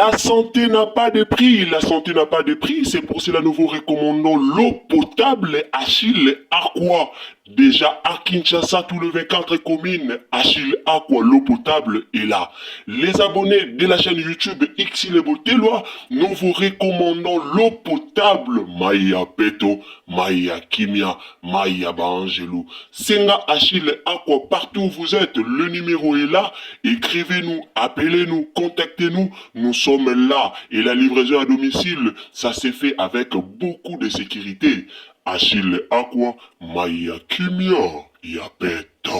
La santé n'a pas de prix, la santé n'a pas de prix, c'est pour cela que nous vous recommandons l'eau potable Achille Aqua. Déjà à Kinshasa, tout le 24 communes, Achille Aqua, l'eau potable est là. Les abonnés de la chaîne YouTube Xile Botelwa, nous vous recommandons l'eau potable Maya Peto, Maya Kimia, Maya Bangelou. Senga Achille Aqua, partout où vous êtes, le numéro est là. Écrivez-nous, appelez-nous, contactez-nous. Nous sommes là et la livraison à domicile, ça s'est fait avec beaucoup de sécurité. Achille Aqua, Maya Kimia, Yapeta.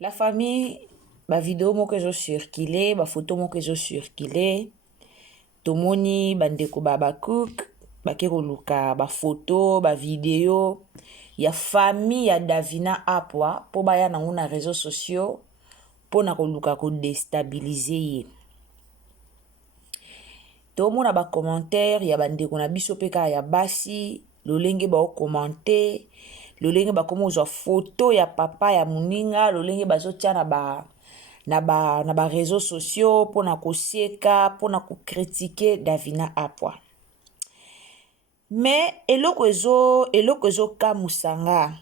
La famille, ba vidéo moko ezo circuler, ba photo moko ezo circuler. Tomoni bandeko baba cook, bake koluka ba photo, ba vidéo ya famille ya Davina Apwa po baya nango na réseaux sociaux po na koluka ko déstabiliser ye. Tomona ba commentaire ya bandeko na biso peka ya basi, lolenge ba commenter, lolenge ba komo zo photo ya papa ya muninga, lolenge bazo tia na ba réseaux sociaux pour na koseka, pour na ko critiquer Davina Apwa. Mais eloko ezo ka musanga.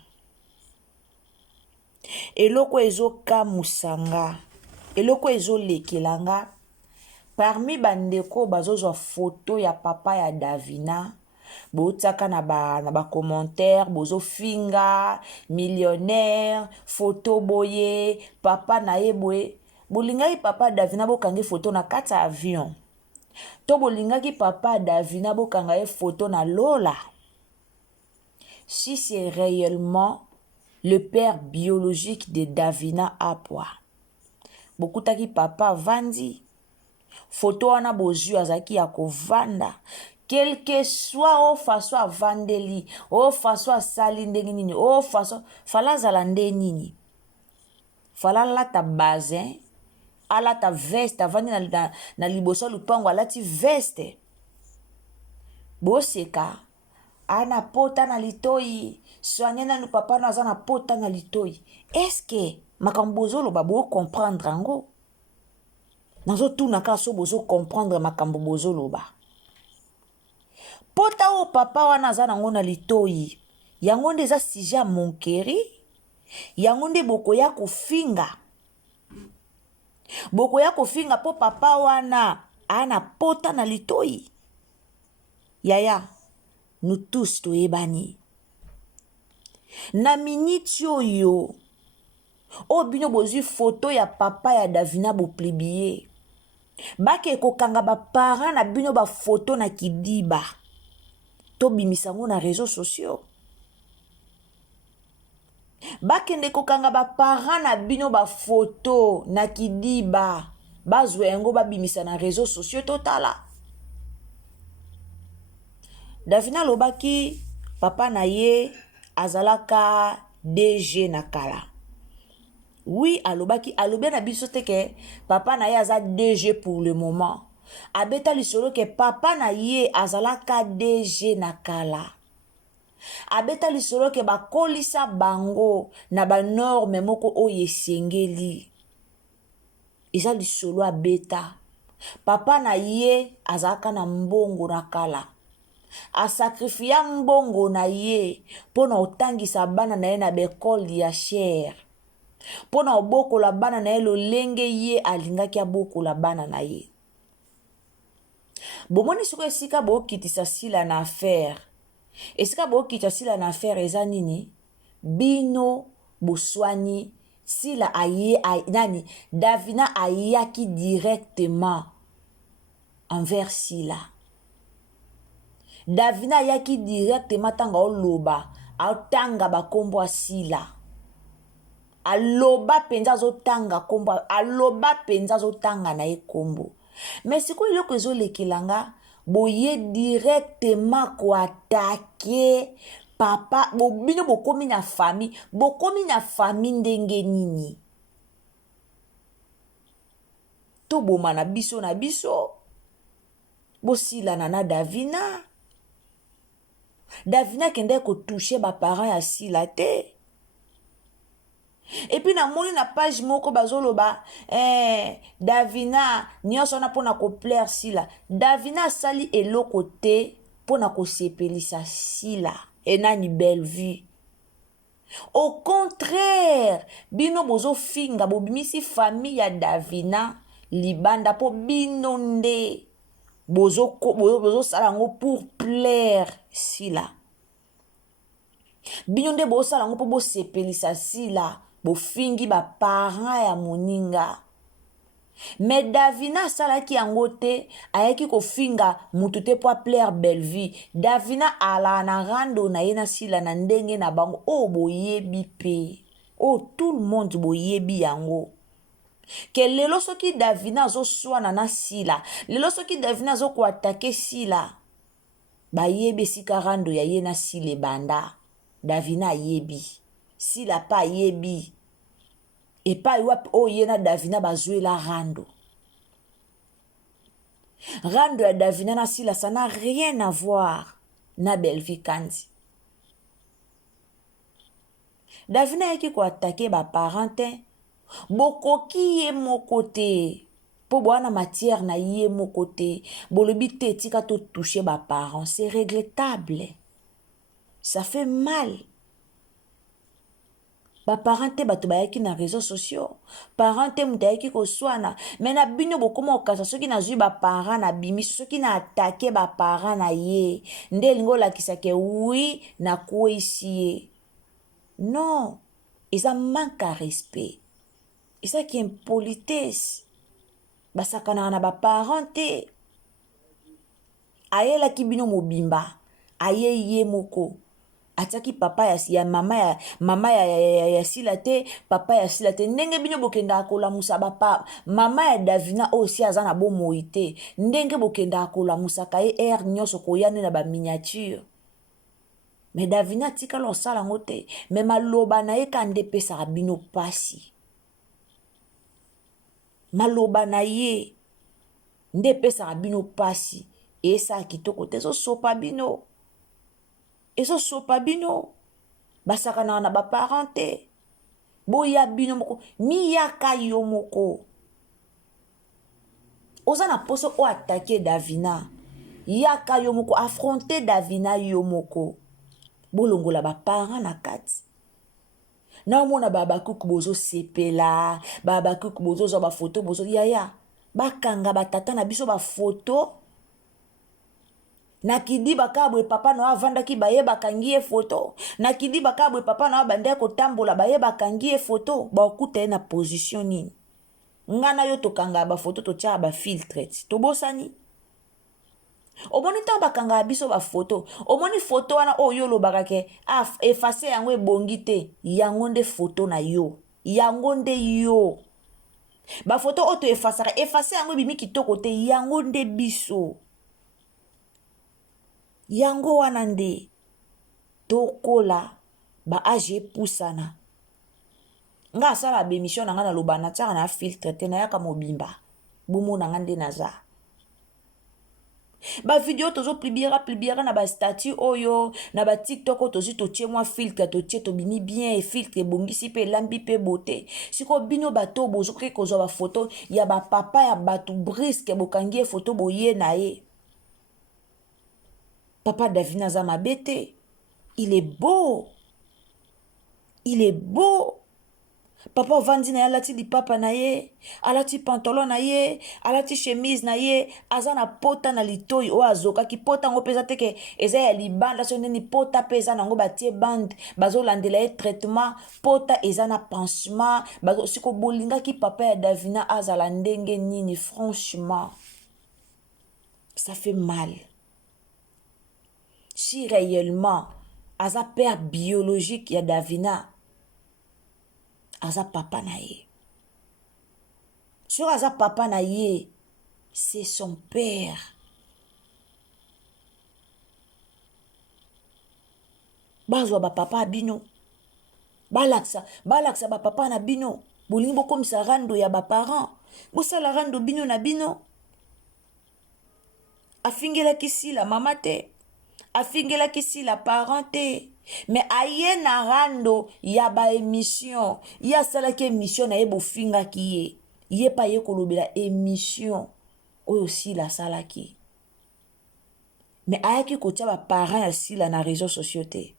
Eloko ezo lekelanga. Parmi bandeko bazo zo photo ya papa ya Davina, botaka na ba commentaire, bozo finga, millionnaire, photo boye, papa na ye boye. Bolingaki papa Davina bokangi photo na kata avion. To bolingaki papa Davina bokanga ye photo na Lola. Si c'est réellement le père biologique de Davina Apwa, bokutaki papa vandi. Photo wana bozu azaki ya kovanda. Quel que soit façon a vandeli, façon a sali ndenge nini, façon fala zala nde nini. Fala lata bazin, alata veste, avandi na liboso lupango alati veste. Boseka, ana pota na litoi, soanye na papa na aza na pota na litoi. Est-ce que makambozo lo babo comprendre ango? Nazo tout na kaso bozo comprendre makambo bozo loba. Pota o papa wana aza nango na litoi. Yango nde eza sujet monkeri. Yango nde bokoya kofinga. Bokoya kofinga po papa wana ana pota na litoi. Yaya, nous tous toyebani. Na minute yo. O bino bozu photo ya papa ya Davina bo plébiscite. Bake kokanga ba parents na bino ba photo na kidiba. To bimisango na réseaux sociaux. Bake nde kokanga ba parents na bino ba photo na kidiba. Bazwe yango ba bimisa na réseaux sociaux totala. Davina lobaki papa na ye azalaka DG na kala. Oui, alobaki na biso te ke papa na ye aza DG pour le moment. Abeta lisolo ke papa na ye azalaka DG na kala. Abeta lisolo ke bakolisa bango na ba norme moko oye sengeli. Eza lisolo abeta. Papa na ye azalaka na mbongo na kala. Asakrifia mbongo na ye pona otangisa bana na ye na bekole ya cher. Pona obokola bana na ye lolenge ye alingaki abokola bana na ye. Bomoni siko esika bokitisa sila na affaire. Esika bokitisa sila na affaire eza nini? Bino boswani sila nani Davina ayaki directement envers sila. Davina ayaki directement tanga oloba, atanga bakombo sila. Aloba penza zotanga kombo, aloba penza zotanga na ye kombo. Mais siko iloko ezo lekelanga, boye directement ko attaquer papa, bino bokomi na famille ndenge nini. To boma na biso, bosila na Davina, Davina kende ko toucher ba parents ya sila te. Et puis na moni na page moko bazoloba Davina nyonso na pona ko plaire sila. Davina sali eloko te pona ko sepelisa sila. Et nani belle vie. Au contraire, bino bozo finga bobimisi famille ya Davina libanda po bino nde bozo sala ngo pour plaire sila. Bino nde bozo sala ngo po bo sepelisa sila. Bo fingi ba parents ya moninga. Mais Davina salaki yango te ayaki ko finga mutu te po plaire belle vie. Davina ala na rando na ye na sila na ndenge na bango o boyebi pe. O tout le monde boyebi yango. Ke lelo soki Davina zo swana na sila. Lelo soki Davina zo ko attaquer sila. Ba yebi sika rando ya ye na sile banda. Davina yebi. Sila pa yebi. Et pas wap o yena Davina bazoué la rando. Rando ya Davina na sila, ça n'a rien à voir na belle vie kandi. Davina yaki ko attaquer ba parentin. Bokoki ye moko te. Po boana matière na ye moko te. Bolobi te tika to toucher ba parents. C'est regrettable. Ça fait mal. Ba parenté bato bayaki na réseaux sociaux. Parenté mutayaki ko swana. Mais na bino bokoma okasa soki na zui ba parent na bimi soki na attaquer ba parent na ye. Nde lingo lakisa ke oui na ko ici. Non. Isa manque à respect. Isa qui impolitesse. Basakana na ba parenté. Aye la ki bino mobimba. Aye ye moko. Ataki papa ya mama ya sila te, papa ya sila te. Ndenge bino bokenda akola musa bapa. Mama ya Davina aussi azana bo moite. Ndenge bokenda akola musa kaye nyonso koyane na ba miniature. Mais Davina tika lo sala ngote. Mais maloba na ye kande pesa bino pasi. Maloba na ye nde pesa bino pasi. E sa kitoko te so sopa bino. Eso sopa bino. Basaka na ba parenté. Boya bino moko. Miyaka yo moko. Ozana poso o attaquer Davina. Yaka yo moko. Affronter Davina yo moko. Bolongola ba parent na kati. Na mona baba kuku bozo sepela. Baba kuku bozo zo ba photo bozo. Yaya. Bakanga batata na biso ba photo. Nakidi bakabwe papa na avanda ki baye bakangie photo. Nakidi bakabwe papa na bande ko tambola baye bakangie photo. Ba okuta na position nini. Ngana yo tokanga ba photo to tia ba filtre. To bosani. Omoni ta bakanga biso ba photo. Omoni photo wana o yo lo bakake effacer yango ebongi te. Yango nde photo na yo. Yango nde yo. Ba photo o to effacer yango bimi kitoko te. Yango nde biso. Yango wana nde tokola ba age pusana. Nga sala bemission na nga na lobana tsaka na filtre te na yaka mobimba. Bumu na nga nde naza. Ba video tozo plibiera na ba statut oyo na ba TikTok tozo to tie mwa filtre to tie to bimi bien et filtre bongisi pe lambi pe beauté. Siko bino bato bozo ke kozo ba photo ya ba papa ya batu briske bokangie photo boye na ye. Papa Davina za mabete. Il est beau. Il est beau. Papa vandi na ye alati di papa na ye. Alati pantalon na ye. Alati chemise na ye. Aza na pota na litoi o azoka ki pota ngo peza teke. Eza ya libanda so neni pota peza na ngo batie bande. Bazo landela ye traitement. Pota eza na pansement. Bazo siko bolinga ki papa ya Davina azala ndenge nini. Franchement. Ça fait mal. Si réellement, aza père biologique ya Davina, aza papa na ye. Sur aza papa na ye, c'est son père. Bazwa ba papa bino. Balaksa ba papa na bino. Bolingi bokom sa rando ya ba parents. Bosala rando bino na bino. Afingela kisi la mama te. afingelaki sila parent te me aye na rando ya baémission ye asalaki émission na ye bofingaki ye ye pa ye kolobela émission oyo sila asalaki me ayaki kotia baparent ya sila na réseaux sociaux te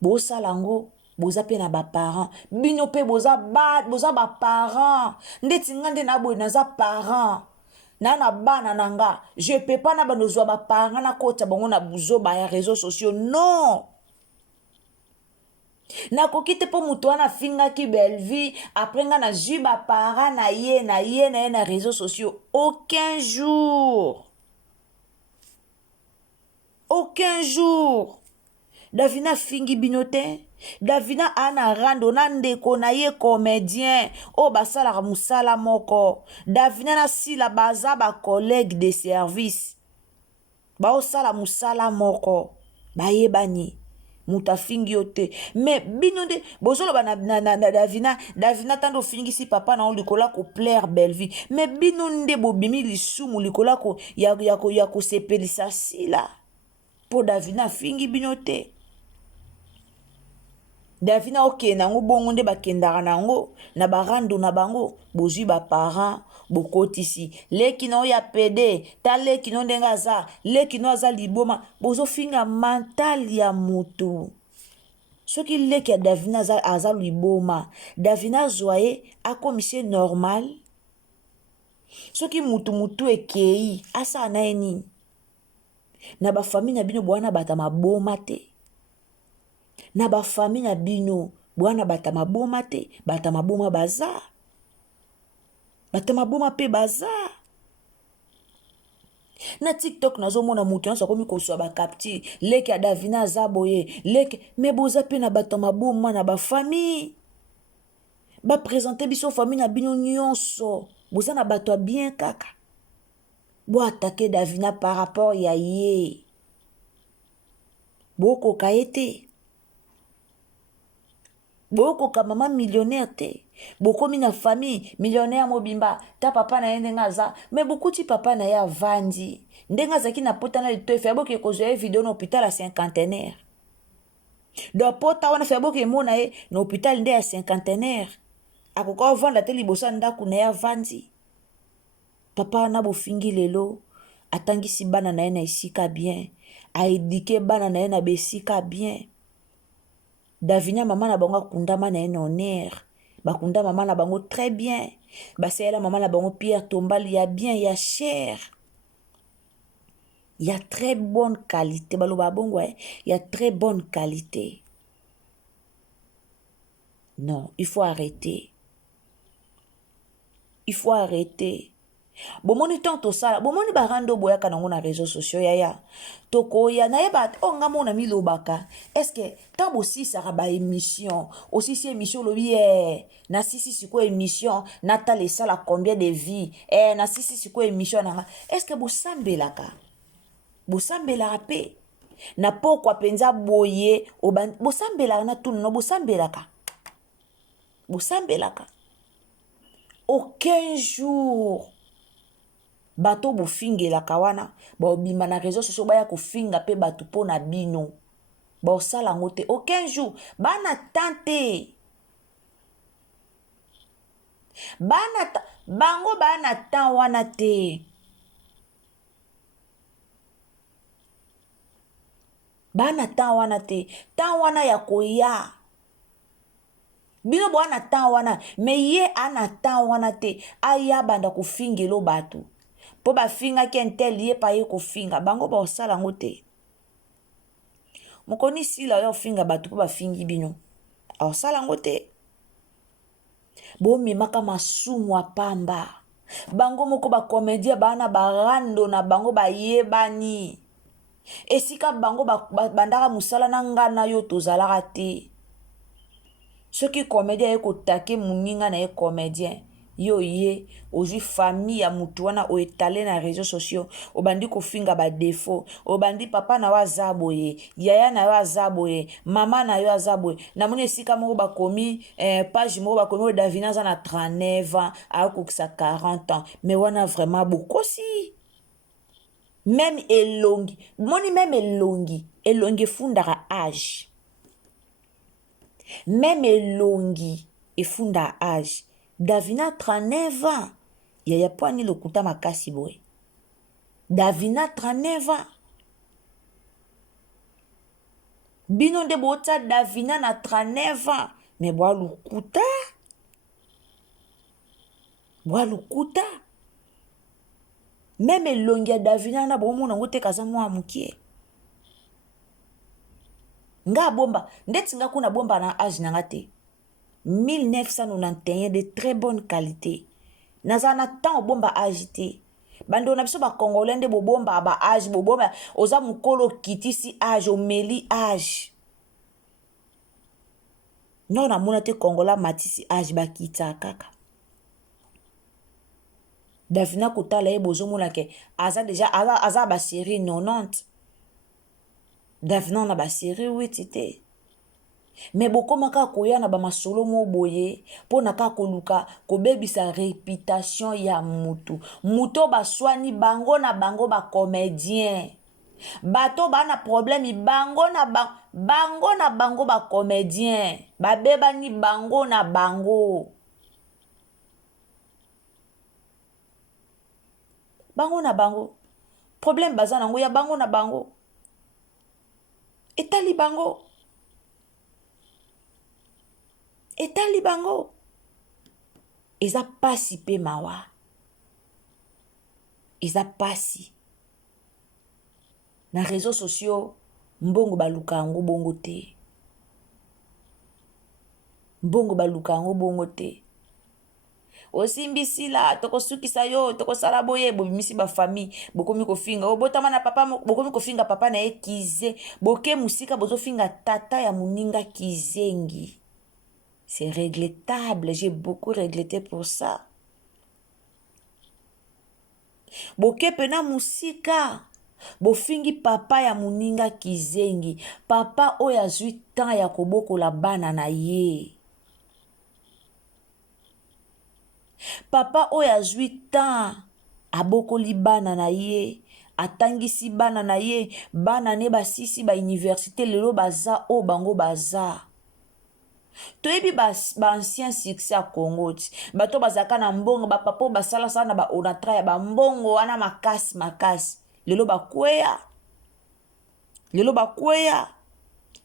bosala yango boza mpe na baparent bino mpe boza baparent ndeti nga nde naboye naza parent na bana na nga je peux pas na banozwa baparent nakota bango na buzoba ya réseaux sociaux non nakoki te mpo moto wana afingaki belvi après nga nazwi baparent na ye na réseaux sociaux aucun jour Davina fingi bino te Davina ana rando na ndeko na ye comédien o basalaka musala moko Davina na sila baza ba collègue de service baosala musala moko bayebani mutu afingi yo te me bino nde bozoloba na Davina tando ofingisi papa na yo likola koplaire belvi me bino nde bobimi lisumu likola ya kosepelisa sila po Davina afingi bino te Davina okende nango bongo nde bakendaka nango na barando na bango bozwi baparent bokotisi leki na oya pede ta leki no ndenge aza leki no aza liboma bozofinga mental ya mutu soki leki ya Davina aza liboma Davina azwa ye akomisi normal soki mutu ekei asala na ye nini na bafamille na bino bwana bata maboma te na bafamille na bino bwana bata maboma te bata maboma baza bata maboma pe baza na TikTok nazomona mutu nyonso akomi kozwa bakapti leki ya Davina aza boye leki me boza pe na bata maboma na bafamille baprésente biso famille na bino nyonso boza na bato ya bien kaka bo atake Davina par rapport ya ye bokoka ye te bokoka mama millionnaire te bokomi na famille millionnaire mobimba ta papa na ye ndenge aza me bokuti papa na ye avandi ndenge azalaki na pota na lito efe aboke kozwa ye video na hôpital ya cinquantenaire donc pota wana fe aboke emona ye na hôpital nde ya cinquantenaire akoka ovanda te liboso ya ndako na ye avandi papa wana bofingi lelo atangisi bana na ye na esika bien aedike bana na ye na besika bien Davina mama na bango akundama na ye na honneur bakunda mama na bango très bien basalela mama na bango Pierre Tombali ya bien ya cher ya très bonne qualité baloba bongo ya très bonne qualité non il faut arrêter bomoni tant tosala bomoni barando boyaka nango na réseaux sociaux yaya tokoya nayeba nga mona milobaka est-ce que tant bosisaka baémission osisi émission lobi na sisi siko émission natala esala combien de vie na sisi siko émission nanga est-ce que bosambelaka pe na pokwa penza boye bosambelaka na tunu no bosambelaka aucun jour bato bofingelaka wana baobima na réseaux sociaux baya kofinga pe bato mpo na bino baosala yango te aucun jour bana tante bango bana tan wana te tan wana ya koya bino bwana tan wana me ye ana tan wana te aya banda kofingelo bato po bafingaki intel ye pa ye kofinga bango baosala yango te mokoni sila oyo ofinga bato po bafingi bino aosala yango te bomemaka masumu apamba bango moko bakomédien bana barando na bango bayebani esika bango bandaka musala na nga na yo tozalaka te soki comédien ye kotake moninga na ye comédien yo ye ozwi famille ya mutu wana oetale na réseaux sociaux obandi kofinga badefo obandi papa na yo aza boye yaya na yo aza boye mama na yo aza boye namoni esika moko bakomi page moko bakomi oyo Davina aza na 39 ans akokisa 40 ans mais wana vraiment bokosi même elongi moni même elongi fundaka âge même elongi efunda âge Davina 39 ans yaya pwani lokuta makasi boye Davina 39 ans bino nde bota Davina na 39 ans mais bwa lukuta même elongi ya Davina na bomona ngo te kaza mwa mukie nga bomba ndeti nga kuna bomba na âge nanga te 1991 de très bonne qualité naza na temps bomba âge te bando na biso ba congolais nde bobomba ba âge bobomba oza mukolo kitisi âge omeli âge non na mona te congolais matisi âge bakita kaka Davina kotala ye bozomona ke aza déjà aza ba série 90 Davina na ba série 8 te mais bokoma kaka koya na bamasolo mo boye mpo na kaka koluka kobebisa réputation ya mutu baswani bango na bango bacomédien bato bana problème bango na bango bacomédien babebani bango na bango na bango problème baza nango ya bango na bango etali bango eza pasi pe mawa eza pasi na réseaux sociaux mbongo baluka yango bongo te osimbisila tokosukisa yo tokosala boye bobimisi bafamille bokomi kofinga obotama na papa bokomi kofinga papa na ye kize boke musika bozofinga tata ya moninga kizengi. C'est regrettable, j'ai beaucoup regretté pour ça. Boke pena musika bofingi papa ya moninga kizengi papa oyo azwi temps ya kobokola bana na ye papa oyo azwi temps abokoli bana na ye atangisi bana na ye bana ne basisi ba université lelo baza o bango baza toyebi ba ancien succès à Congo bato bazaka na mbongo ba papa basala sana ba onatra ya ba mbongo wana makasi lelo bakweya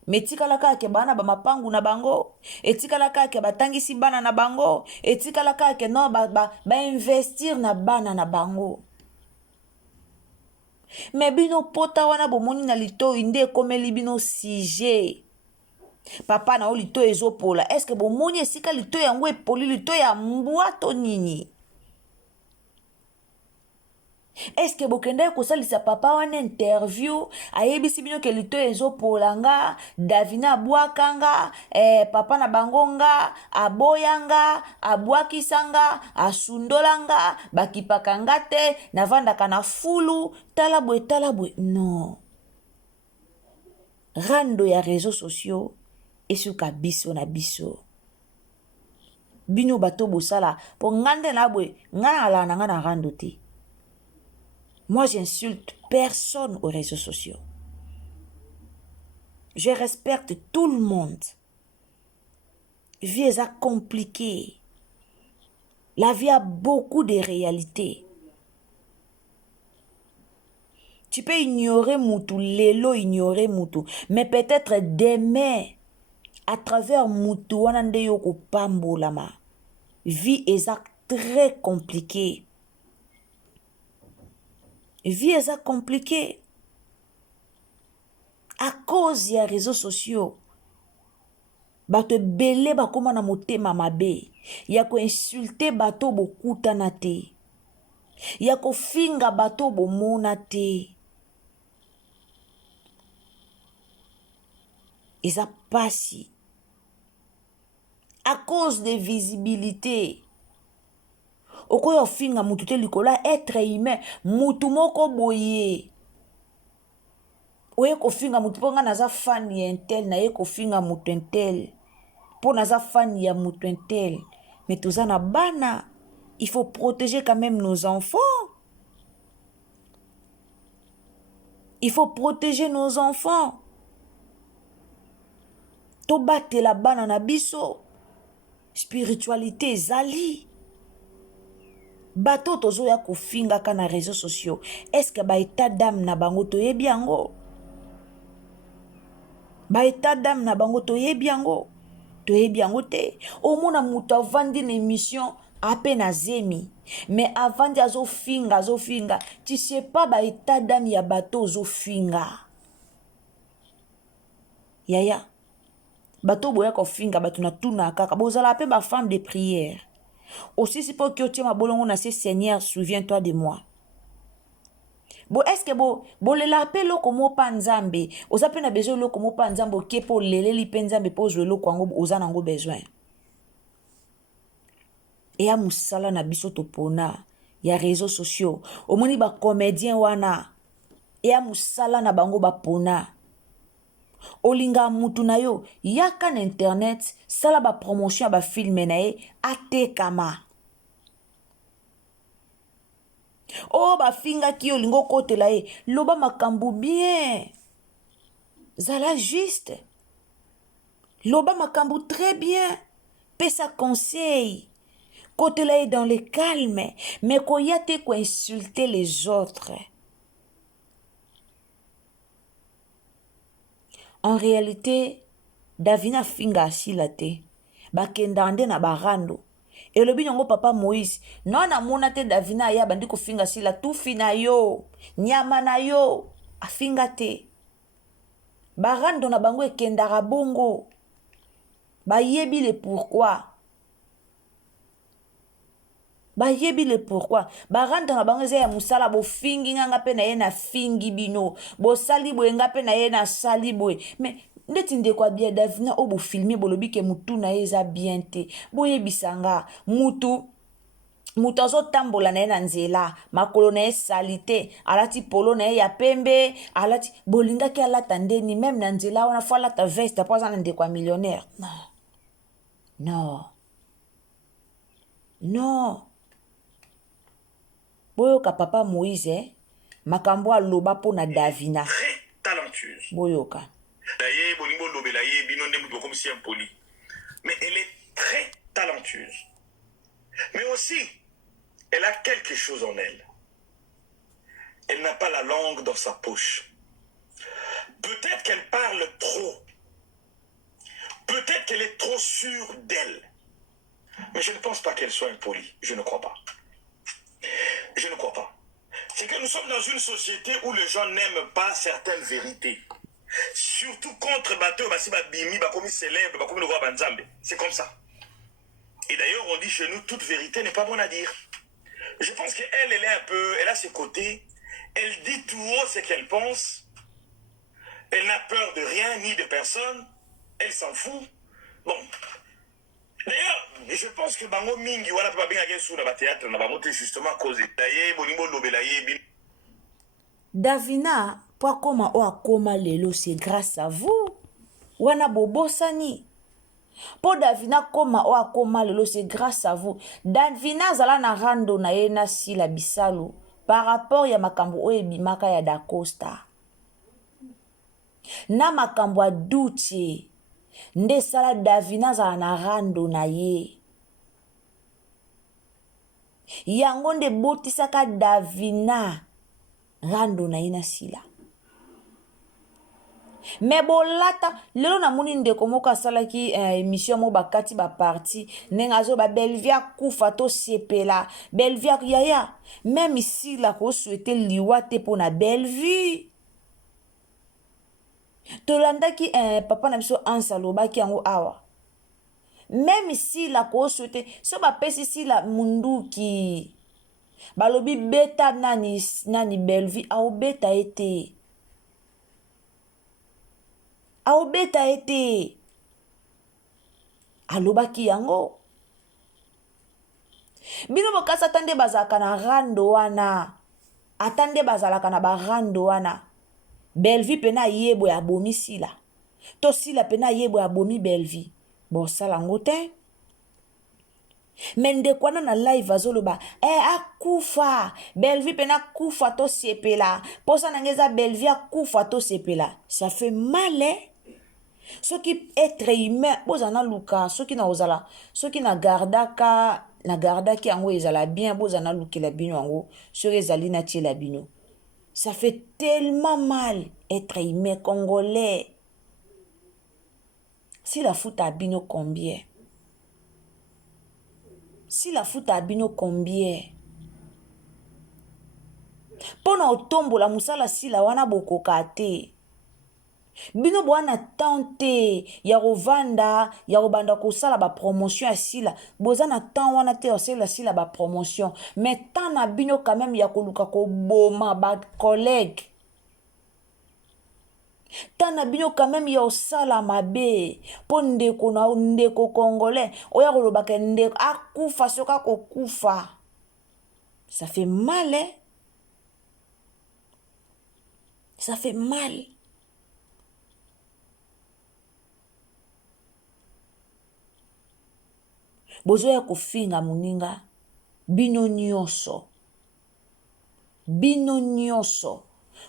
metikala kaka bana ba mapangu na bango etikala kaka batangisi bana na bango etikala kaka no ba investir na bana na bango me bino pota wana bomoni na litoi nde komeli bino sujet papa na o litoi ezopola est-ce que bomoni esika litoi yango epoli litoi ya mbwato nini est-ce que bokende kosalisa papa wana interview ayebisi bino ke litoi ezopola nga Davina abwakanga papa na bango nga aboyanga abwakisanga asundolanga bakipaka nga te navandaka na fulu talabwe non rando ya réseaux sociaux esuka biso na biso bino bato bosala po ngande na bwe ngana ala na ngana rando te. Moi, j'insulte personne aux réseaux sociaux. Je respecte tout le monde. Vie est compliquée. La vie a beaucoup de réalités. Tu peux ignorer Moutou, Lelo ignorer Moutou, mais peut-être demain, à travers Moutou, on yoko pambolama. Vie est très compliquée. Vie est compliquée à cause des réseaux sociaux. Bato belé bakoma na motema mabe. Ya ko insulter bato bokutana te. Ya ko finga bato bomona te. Eza pasi. À cause de visibilité. Okoyo finga mutu te likola être humain mutu moko boye oye ko finga mutu ponga naza fan ya intel na ye ko finga mutu intel po naza fan ya mutu intel mais tozana bana il faut protéger quand même nos enfants Il faut protéger nos enfants. Tobatela bana na biso. Spiritualité ezali. Bato tozoya kofinga ka na réseaux sociaux. Est-ce que ba état d'âme na bango toyebi yango? Ba état d'âme na bango toyebi yango? Toyebi yango te. Omona mutu avandi na émission ape na zemi. Mais avandi azofinga. Tu sais pas ba état d'âme ya bato ozofinga. Yaya. Bato boya kofinga bato na tuna kaka. Bozala pe ba femme de prière. Aussi si pour que tu ma bolongo na se Seigneur, souviens-toi de moi. Bo est-ce que bo le l'appel loko mo pa nzambe, oza pe na besoin loko mo pa nzambe ke po lele li pe nzambe po zo loko ngo oza nango besoin. Et ya musala na biso topona ya réseaux sociaux. Omoni ba comédien wana. Et ya musala na bango ba pona. Olinga mutu na yo yaka na internet sala ba promotion ba film na ye atekama. Oh ba finga ki olingo kotela ye loba makambu bien. Zala juste. Loba makambu très bien. Pesa conseil. Kotela ye dans le calme. Mais koyate ko insulter les autres. En réalité, Davina finga asila te. Bakendande na barando. Et le binongo papa Moïse. Non na mona te Davina ya bandi ko finga asila. Tout fina yo. Nyama na yo. A finga te. Barando na bango ekendara bongo. Ba yebi le pourquoi. Bayebi le pourquoi. Baranda na bango ya musala bo fingi nga pe na ye na fingi bino. Bo sali bo nga pe na ye na sali bo. Mais ndeti ndeko bia Davina obo filmer bolobi ke mutu na ye za bien te. Bo yebisanga mutu azo tambola na ye na nzela. Makolo na ye salite. Alati polo na ye ya pembe. Alati bolinga ki alata ndeni. Même na nzela wana fo alata veste. Po aza na ndeko millionnaire. Non. Boyoka papa Moïse, makambo aloba po na Davina. Très talentueuse. Boyoka. D'ailleurs, bolingo lobelaye binonde muto comme si impoli. Mais elle est très talentueuse. Mais aussi, elle a quelque chose en elle. Elle n'a pas la langue dans sa poche. Peut-être qu'elle parle trop. Peut-être qu'elle est trop sûre d'elle. Mais je ne pense pas qu'elle soit impolie. Je ne crois pas. Je ne crois pas. C'est que nous sommes dans une société où les gens n'aiment pas certaines vérités. Surtout contre bateau, bimi, bakomi célèbre, bakomi le roi Banzambe. C'est comme ça. Et d'ailleurs, on dit chez nous, toute vérité n'est pas bonne à dire. Je pense qu'elle, elle est un peu, elle a ses côtés. Elle dit tout haut ce qu'elle pense. Elle n'a peur de rien ni de personne. Elle s'en fout. Bon. D'ailleurs, je pense que bango mingi wala pa binga kesu na ba théâtre na ba moté justement cause taye bolingo lobelaye bin. Davina, po koma o akoma lelo c'est grâce à vous. Wana bobosani. Po Davina koma o akoma lelo c'est grâce à vous. Davina zala na rando na ye na sila bisalo par rapport ya makambo o ebimaka ya Da Costa. Na makambo aduti. Nde sala Davina zala na rando na ye. Yango nde botisaka Davina rando na ye na sila. Me bolata lelo na moni ndeko moko asalaki émission mo bakati ba parti nenga zo ba Belvia kufa to sepela Belvia yaya même ici la ko souhaiter liwa te pona Belvie. Tolandaki papa na biso ansalobaki yango awa. Même ici la ko souhaiter so ba pesi ici la munduki. Balobi beta nani Belvie au beta été. Au beta été. Alobaki yango. Bino bokasa tande bazaka na rando wana. Atande bazalaka na ba rando wana. Belvie pena yebo ya bomi sila. To sila pena yebo ya bomi Belvie. Bon sala ngote. me ndeko wana na live azoloba akufa Belleville pena akufa tosepela posa na ngai eza Belleville akufa tosepela. Ça fait mal soki être humain bozana luka soki na ozala soki na gardaki yango ezala bien bozana lukela bino yango soki ezali na tiela bino. Ça fait tellement mal être humain congolais. Si la fout à bino combien? Si la fout à bino combien? Pona otombola musala sila wana bokoka te. Bino bwana tante ya rovanda ya robanda kosala ba promotion ya sila boza na temps wana te osela sila ba promotion mais tant na bino quand même ya koluka ko boma ba collègue tant na bino quand même ya osala mabe po ndeko na ndeko congolais oya koloba ke ndeko akufa soka kokufa. Ça fait mal ça fait mal. Bozoya kofinga muninga bino nyonso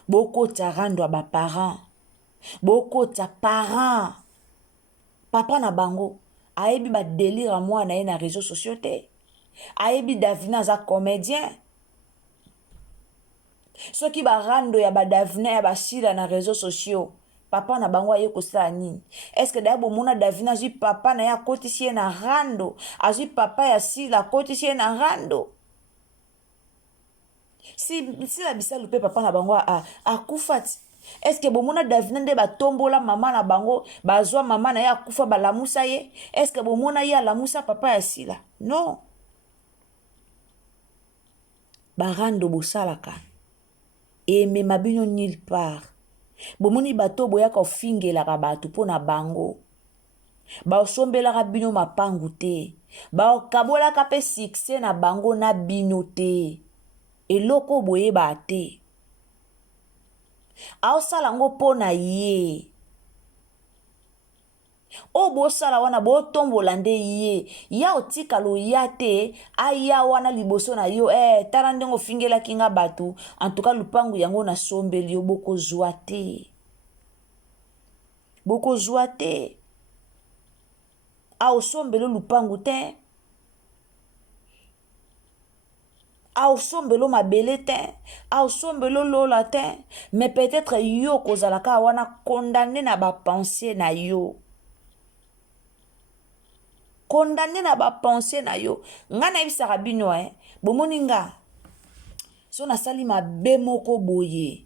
bokota rando ba parents bokota parents papa na bango ayebi ba délire mwana ye na réseaux sociaux te ayebi Davina za comédien soki ba rando ya ba Davina ya basila na réseaux sociaux papa na bango aye kosala nini? Est-ce que d'abo mona Davina azwi papa na ya kotisi ye na rando azwi papa ya sila akotisi ye na rando? Si la bisalu pe papa na bango akufa est-ce que bomona Davina nde batombola mama na bango bazwa mama na ye akufa balamusa ye? Est-ce que bomona ye alamusa papa ya sila? Non. Barando bosalaka emema bino nulle part. Bomoni bato boyaka ofingelaka bato mpo na bango baosombelaka bino mapangu te baokabolaka mpe succès na bango na bino te eloko boyeba te aosala ngo mpo na ye o bosala wana botombola nde ye ya otikala oya te aya wana liboso na yo tala ndenge ofingelaki nga bato antuka lupangu yango na sombeli yo bokozwa te aosombelo lupangu te aosombelo mabele te aosombelo lola te mais peut-être yo kozalaka wana condamné na bapense na yo nga nayebisaka bino bomoni nga so nasali mabe moko boye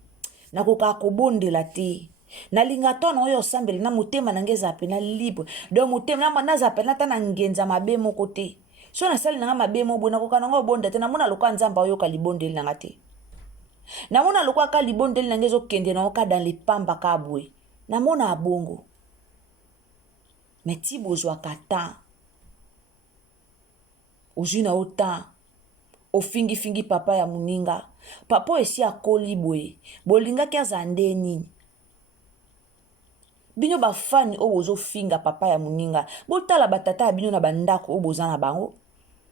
nakoka kobondela te nalinga tona oyo osambela na motema na nge eza pena libre donc motema naza pena ta na ngenza mabe moko te so nasali nanga mabe moko boye nakoka nanga obonda te namona lokola nzambe ayoka libondeli nanga te namona lokola ka libondeli na nge ezokende na oka dans lepamba ka boye namona abongo mais ti bozwaka temps ozwi na ota ofingi papa ya muninga papa esi akoli boye bolingaki aza nde nini bino bafani oyo bozofinga papa ya muninga botala batata ya bino na bandako oyo boza na bango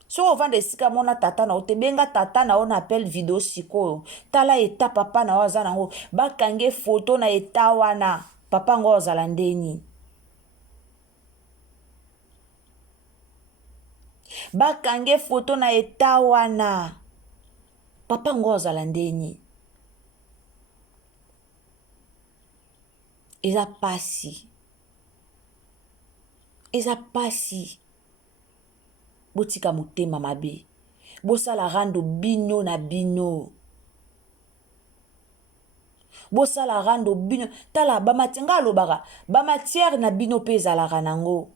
soko ovanda esika mona tata na ote benga tata na o na appel video sikoyo tala eta papa na o aza nango bakange foto na eta wana papa ngo ozala nde nini bakange foto na eta wana papa ngo ozala ndeni eza pasi botika motema mabe bosala rando bino na bino bosala rando bino tala bamatenga alobaka bamatière na bino mpe ezalaka nango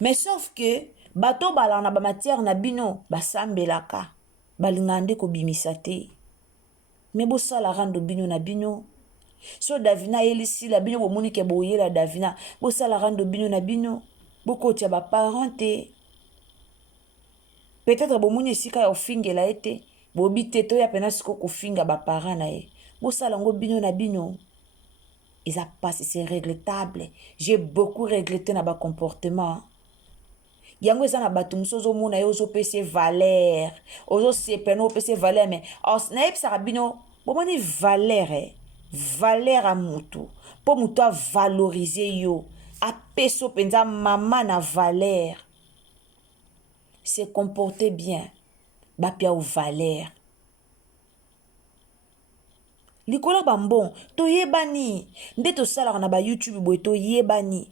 mais sauf que bato balaka na bamatière na bino basambelaka balingaka nde kobimisa te mais bosala rando bino na bino so Davina elisila bino bomoni ke boyela Davina bosala rando bino na bino bokotia baparent te peut-être bomoni esika ya ofingela ye te bobi te to ya pena siko kofinga baparent na ye bosala ngo bino na bino eza pasi c'est regrettable j'ai beaucoup regretté na comportement yango eza na bato mosusu ozomona ye ozopesa valeur ozosepena opesa valeur me nayebisaka bino bomoni valeur valeur a mutu mpo mutu avalorize yo apesa mpenza mama na valeur se comporter bien bapia o valeur likolo bambon toyebani nde tosalaka na ba YouTube boye toyebani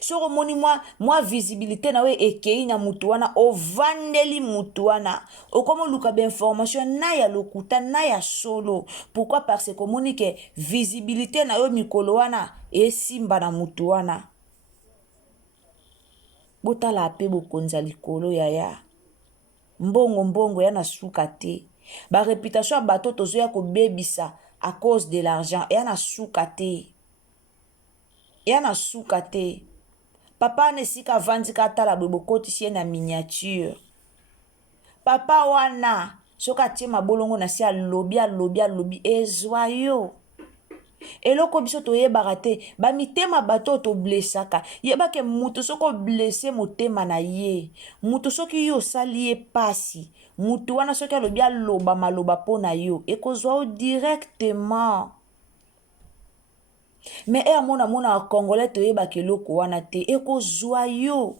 soko moni mwa visibilité na we ekei na mutu wana ovandeli mutu wana okomo luka ba information na ya lokuta na ya solo pourquoi parce que moni ke visibilité na yo mikolo wana esimba na mutu wana botala ape bokonza likolo yaya mbongo ya na suka te ba réputation ya bato tozoya kobebisa à cause de l'argent ya na suka te papa nesika avandi katala boye bokotisi ye na miniature papa wana soki atie mabolongo na si alobi ezwa yo eloko biso toyebaka te bamitema bato toblesaka yebake mutu soki oblese motema na ye mutu soki yo osali ye pasi mutu wana soki alobi aloba maloba mpo na yo ekozwa yo directement me mona congolais toyebaka eloko wana te ekozwa yo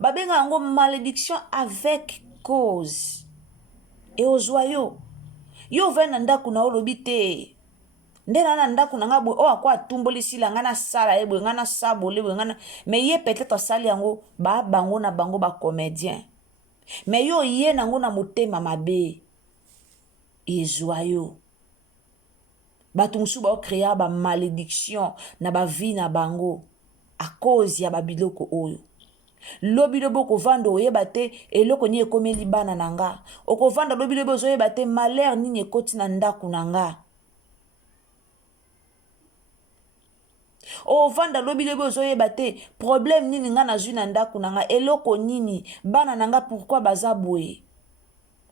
babenga yango malédiction avec cause eozwa yo ove na ndako na olobi te nde na ndako na nga boye oyo akwa atumboli sila nga nasala ye boye nga nasabole boye nga me ye peut-être asali yango bango na bango bacomédien me yo ye nango na motema mabe ezwa yo bato mosusu baocréa bamalédiction na bavi na bango a cause ya babiloko oyo lobi lobi okovanda oyeba te eloko nini ekomeli bana na nga okovanda lobi lobi ozoyeba te malheur nini ekoti na ndako na nga ovanda lobi lobi ozoyeba te problème nini nga nazwi na ndako na nga eloko nini bana na nga pourquoi baza boye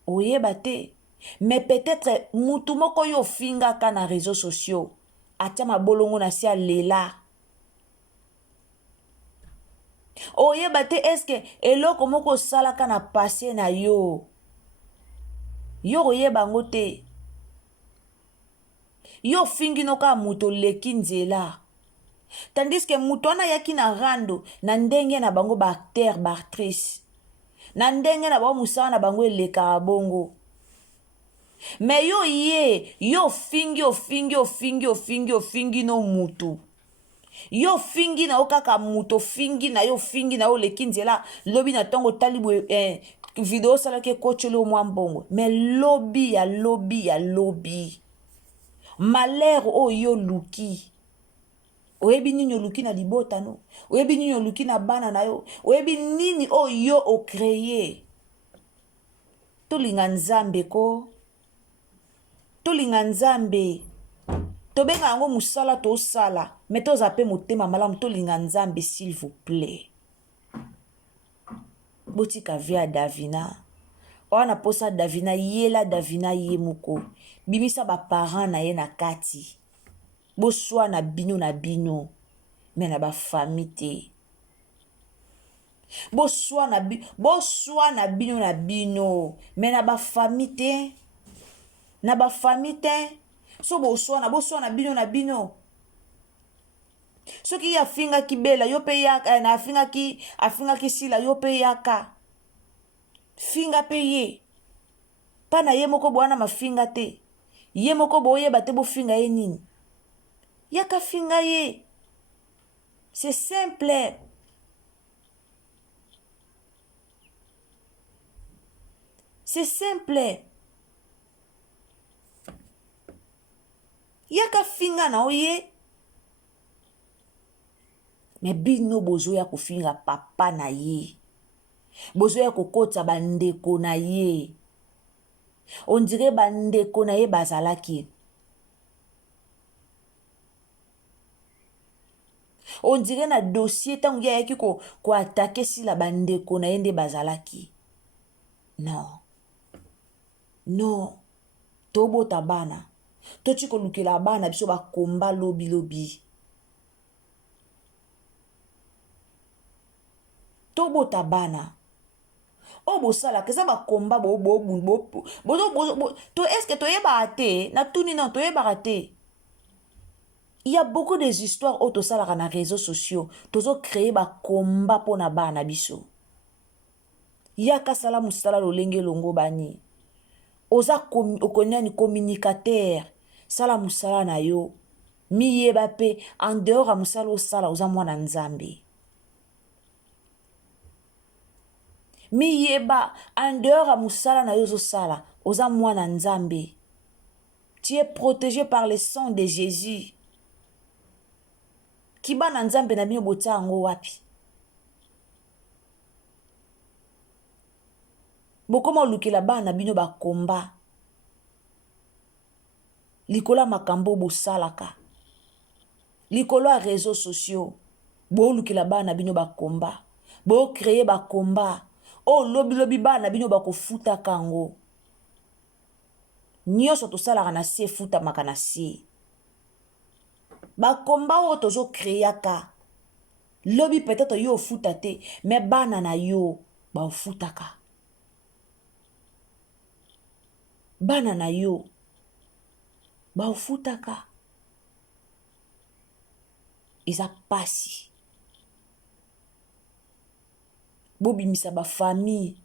oyeba te mais peut-être mutu moko yo ofingaka na réseaux sociaux atia mabolongo na si alela oyeba te eske eloko moko osalaka na passé na yo oyeba yango te yo ofingi noka mutu oleki nzela tandis que mutu wana yaki na rando na ndenge na bango baacteur baactrice na ndenge na bango mosala na bango elekaka bongo me yo ofingi no mutu yo ofingi na yo kaka mutu ofingi na yo ofingi na yo oleki nzela lobi na ntongo otali boye video osalaki ekoteli omwa mbongo me lobi ya lobi malheur oyo yo luki oyebi nini oluki na libota no oyebi nini oluki na bana na yo oyebi nini oyo yo ocreye tolinga nzambe ko tolinga nzambe tobenga yango musala tosala me toza pe motema malamu tolinga nzambe s'il vous plaît botika via Davina wana posa Davina yela Davina ye moko bimisa baparent na ye na kati boswa na bino me na bafami te boswa na bino me na bafami te so boswa na bino soki ye afingaki bela yo pe yaka na afingaki sila yo pe yaka finga pe ye pa na ye moko bowana mafinga te ye moko boyeba te bofinga ye nini yaka finga ye c'est simple yaka finga na oye me bino bozoya kofinga papa na ye bozoya kokota bandeko na ye on dirait bandeko na ye bazalaki on dirait na dossier tango ya yaki ko attaquer sila bandeko na ye nde bazalaki non tobota bana toti kolukela bana biso bakomba lobi tobota bana o bosala keza bakomba est-ce que toyebaka te na tuni non toyebaka te. Il y a beaucoup des histoires au tosalaka na réseaux sociaux tozo créer bakomba pona bana biso yaka sala musala lolenge longo bani oza okonyani communicateur sala musala na yo miyeba pe en dehors a musala osala oza mwana nzambe. Miyeba en dehors a musala na yo ozosala oza mwana nzambe. Tu es protégé par le sang de Jésus. Kibana nzambe na bino botia yango wapi? Bokoma olukela bana bino bakomba likolo makambo bosalaka likolo ya réseaux sociaux bolukela bana bino bakomba bo créer bakomba o lobi bana bino bakofuta kango nyonso tosalaka na sie futa makana sie bakomba o tozo créaka lobi peut-être yo futa te mais bana na yo ba futaka bana na yo ba futaka eza pasi bobimisa ba famille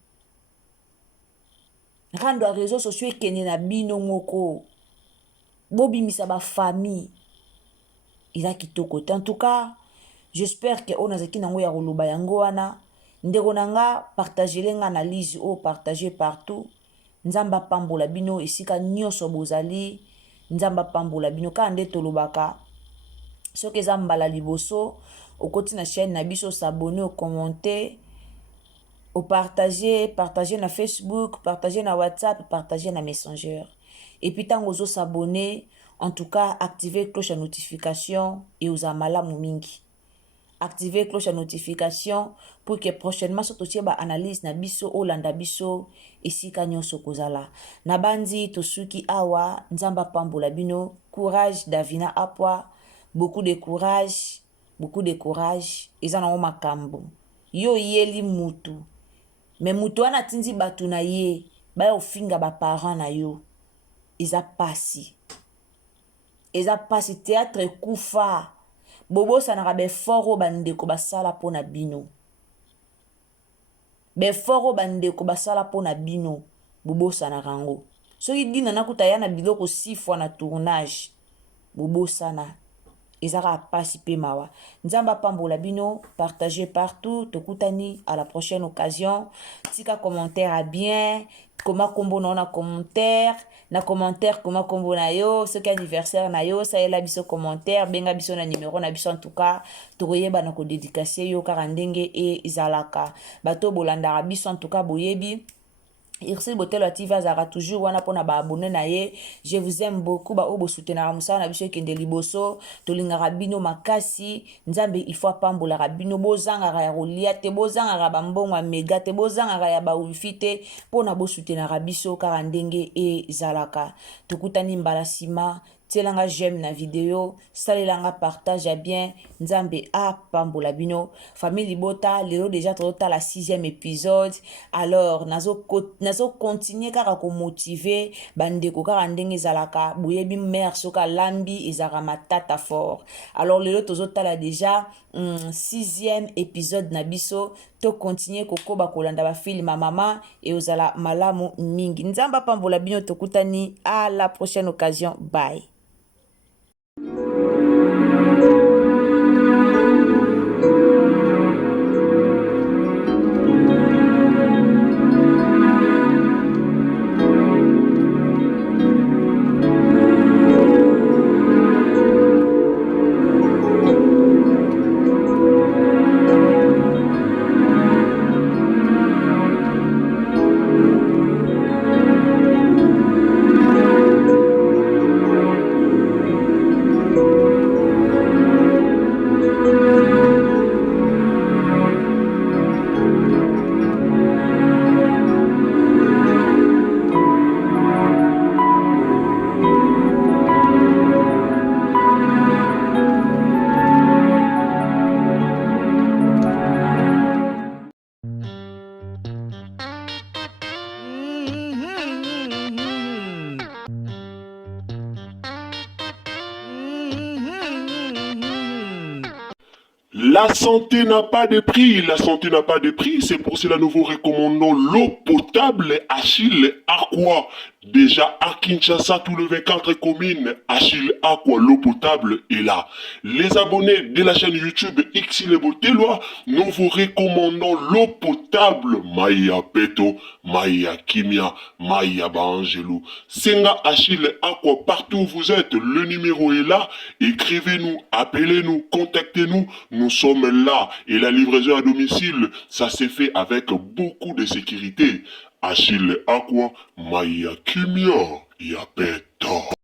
rando ya réseaux sociaux ekende na bino moko bobimisa ba famille eza kitoko te. En tout cas j'espère que on azaki nango ya koloba yango wana ndeko nanga partager nga analyse o partager partout. Nzamba pambola bino esika nyonso bozali nzamba pambola bino ka nde tolobaka soki eza mbala liboso okoti na chaîne na biso s'abonner, commenter, partager na Facebook, partager na WhatsApp, partager na Messenger. Et puis tant ozo s'abonner, en tout cas activer cloche à notification et oza malamu mingi. Activer cloche à notification pour que prochainement soto tieba analyse na biso olanda biso esika nyonso kozala. Na bandi tosuki awa nzamba pambola bino, courage Davina Apwa, beaucoup de courage eza na makambo. Yo yeli mutu. Mais mutu wana tinzi batu na ye, baya ofinga ba parents na yo. Eza pasi théâtre kufa. Bobo sanaka beforo bandeko basala pona bino. Beforo bandeko basala pona bino. Bobo sanaka ngo. Soki dina nakuta yana biloko 6 fois na tournage. Bobo sana. Ezara pasi pe mawa. Nzamba pambola bino, partagez partout. Tokutani à la prochaine occasion. Tika commentaire à bien. Koma kombo na commentaire. Na commentaire koma kombo na yo. Ce qui anniversaire na yo. Ça y est la biso commentaire. Benga biso na numéro na biso en tout cas. Tokoyeba na ko dédicacer yo karandenge e izalaka. Bato bolanda biso en tout cas boyebi. Irsi Botel TV azara toujours wana pona ba abonné na ye. Je vous aime beaucoup ba obo soutenir musala na biso kende liboso tolinga rabino makasi nzambe il faut pambola rabino bozanga ya rolia te bozanga ba mbongo mega te bozanga ya ba wifite pona bo soutenir rabiso karandenge e zalaka tokutani mbala sima telanga j'aime na vidéo salelanga partage à bien nzambe a pambola bino famille libota lelo déjà tota la 6e épisode alors nazo continuer kaka ko motiver bandeko kaka ndenge zalaka boyebi mère soka lambi ezaka matata fort alors lelo tozotala déjà 6e épisode na biso to continuer kokoba kolanda ba film mama et ozala malamu mingi nzamba pambola bino tokutani à la prochaine occasion bye. La santé n'a pas de prix, la santé n'a pas de prix, c'est pour cela nous vous recommandons l'eau potable Achille Aqua. Déjà à Kinshasa, tous les 24 communes, Achille Aqua, l'eau potable est là. Les abonnés de la chaîne YouTube Xile Botelwa, nous vous recommandons l'eau potable Maya Peto, Maya Kimia, Maya Bangelou. Senga Achille Aqua, partout où vous êtes, le numéro est là. Écrivez-nous, appelez-nous, contactez-nous. Nous sommes là. Et la livraison à domicile, ça s'est fait avec beaucoup de sécurité. Achille Aqua, Maya Kimia, Yapeta.